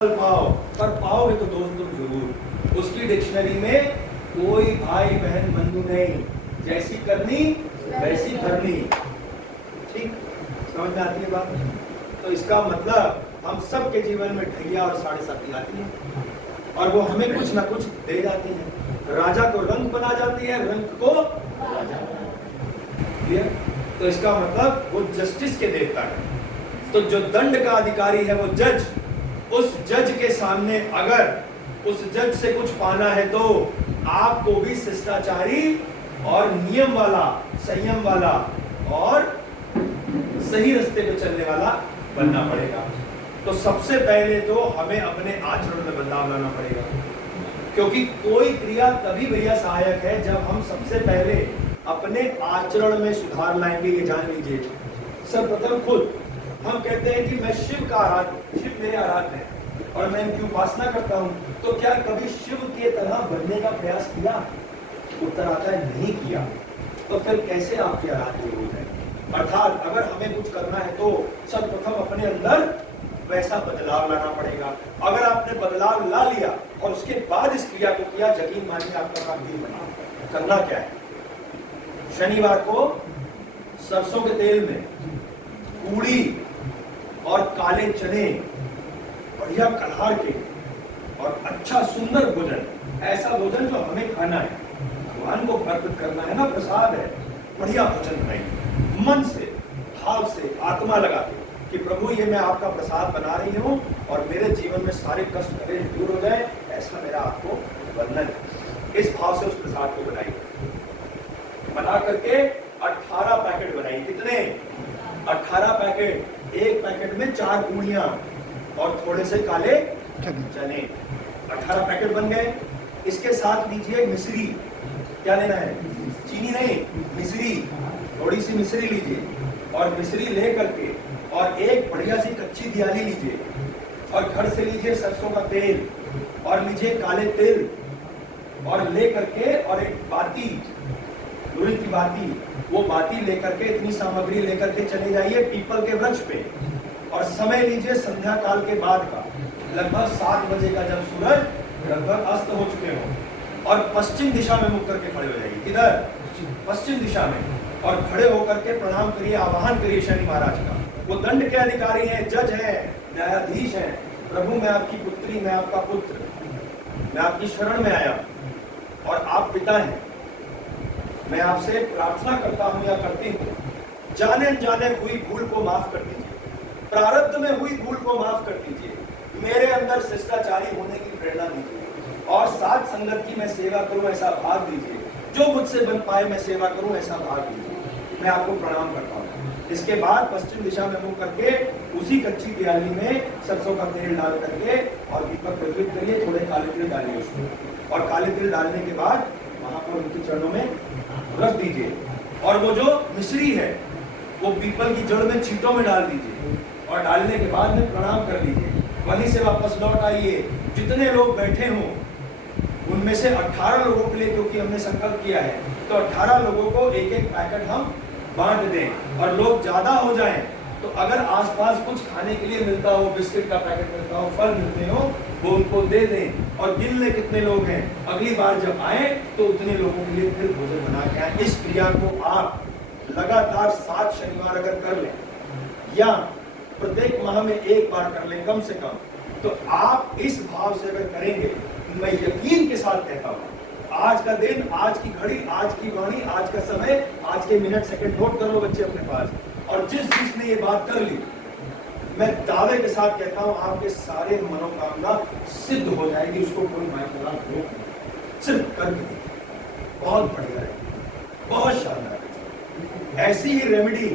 पाओ, पर पाओगे तो दोस्त तुम जरूर। उसकी डिक्शनरी में कोई भाई बहन बंधु नहीं, जैसी करनी वैसी करनी। ठीक समझ में आती है बात? तो इसका मतलब हम सबके जीवन में ढैया और साढ़े साथी आती है और वो हमें कुछ ना कुछ दे जाती है। राजा को रंग बना जाती है, रंग को राजा बना। तो इसका मतलब वो जस्टिस के देवता है। तो जो दंड का अधिकारी है वो जज, उस जज के सामने अगर उस जज से कुछ पाना है तो आपको भी शिष्टाचारी और नियम वाला, संयम वाला और सही रास्ते पे चलने वाला बनना पड़ेगा। तो सबसे पहले तो हमें अपने आचरण में बदलाव लाना पड़ेगा, क्योंकि कोई क्रिया तभी भैया सहायक है जब हम सबसे पहले अपने आचरण में सुधार लाएंगे। ये जान लीजिए, सर्वप्रथम खुद हम कहते हैं कि मैं शिव का आराध्य, शिव मेरे आराध्य है और मैं इनकी उपासना करता हूं। तो क्या कभी शिव के तरह बनने का प्रयास किया? उत्तर आता है नहीं किया। तो फिर कैसे आपके आराध्य हो जाए? अर्थात अगर हमें कुछ करना है तो सर्वप्रथम अपने अंदर वैसा बदलाव लाना पड़ेगा। अगर आपने बदलाव ला लिया और उसके बाद इस क्रिया को किया, यकीन मानिए आपका काम नहीं बना। करना क्या है? शनिवार को सरसों के तेल में पूड़ी और काले चने बढ़िया कलहार के और अच्छा सुंदर भोजन, ऐसा भोजन जो हमें खाना है, भगवान को अर्पित करना है ना, प्रसाद है, बढ़िया भोजन बनाइए मन से, भाव से, आत्मा लगा के कि प्रभु ये मैं आपका प्रसाद बना रही हूँ और मेरे जीवन में सारे कष्ट करें दूर हो जाए, ऐसा मेरा आपको वंदन है। इस भाव से उस प्रसाद को बनाइए। बना करके 18 पैकेट बनाइए। कितने? 18 पैकेट। एक पैकेट में 4 पूड़ियां और थोड़े से काले चने। 18 पैकेट बन गए। इसके साथ लीजिए मिश्री। क्या लेना है? चीनी नहीं, मिश्री। थोड़ी सी मिश्री लीजिए और मिश्री ले करके और एक बढ़िया सी कच्ची दियाली लीजिए और घर से लीजिए सरसों का तेल और लीजिए काले तिल और ले करके और एक बाती, लोहे की बाती, वो बाती लेकर के, इतनी सामग्री लेकर के चले जाइए पीपल के वृक्ष पे और समय लीजिए संध्या काल के बाद का, लगभग 7 बजे का, जब सूरज लगभग अस्त हो चुके हो और पश्चिम दिशा में मुख करके खड़े हो जाइए। किधर? पश्चिम दिशा में। और खड़े होकर के प्रणाम करिए, आवाहन करिए शनि महाराज का। वो दंड के अधिकारी हैं, जज हैं, न्यायाधीश हैं। प्रभु मैं आपकी पुत्री, मैं आपका पुत्र, मैं आपकी शरण में आया और आप पिता हैं। मैं आपसे प्रार्थना करता हूं या करती हूं, जाने अनजाने हुई भूल को माफ कर दीजिए, प्रारब्ध में हुई भूल को माफ कर दीजिए, मेरे अंदर शिष्टाचारी होने की प्रेरणा दीजिए और साथ संगत की मैं सेवा करूं ऐसा भाग दीजिए। जो मुझसे बन पाए मैं सेवा करूं ऐसा भाग दीजिए। मैं आपको प्रणाम करता हूं। इसके बाद पश्चिम दिशा में मुंह करके उसी कच्ची दियाली में सरसों का तेल डाल करके और दीपक प्रज्वलित करिए, थोड़े काले तिल डालिए उसमें और काले तिल डालने के बाद वहां पर उनके चरणों में रख दीजिए और वो जो मिश्री है वो पीपल की जड़ में चीटों में डाल दीजिए और डालने के बाद में प्रणाम कर लीजिए। वहीं से वापस लौट आइए। जितने लोग बैठे हों उनमें से 18 लोगों के लिए, क्योंकि हमने संकल्प किया है, तो 18 लोगों को एक एक पैकेट हम बांट दें और लोग ज्यादा हो जाएं तो अगर आसपास कुछ खाने के लिए मिलता हो, बिस्किट का पैकेट मिलता हो, फल मिलते हो, वो उनको दे दें और गिन ले कितने लोग हैं। अगली बार जब आए तो उतने लोगों के लिए फिर भोजन बना के आए। इस क्रिया को आप लगातार 7 शनिवार अगर कर लें या प्रत्येक माह में 1 बार कर लें कम से कम, तो आप इस भाव से अगर करेंगे, मैं यकीन के साथ कहता हूँ, आज का दिन, आज की घड़ी, आज की वाणी, आज का समय, आज के मिनट सेकंड नोट कर लो बच्चे अपने पास, और जिस जिसने ये बात कर ली, मैं दावे के साथ कहता हूं आपके सारे मनोकामना सिद्ध हो जाएगी। उसको कोई माइक सिर्फ करके बहुत बढ़िया है, बहुत शानदार है। ऐसी ही रेमेडी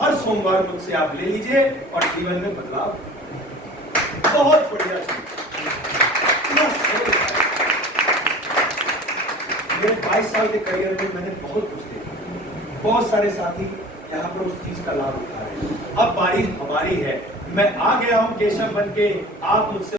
हर सोमवार मुझसे आप ले लीजिए और जीवन में बदलाव बहुत बढ़िया चीज। मेरे 22 साल के करियर में मैंने बहुत कुछ देखा, बहुत सारे साथी यहाँ पर उस चीज का लाभ उठा रहे हैं। अब बारी हमारी है। मैं आ गया हूं केशव बन के, आप मुझसे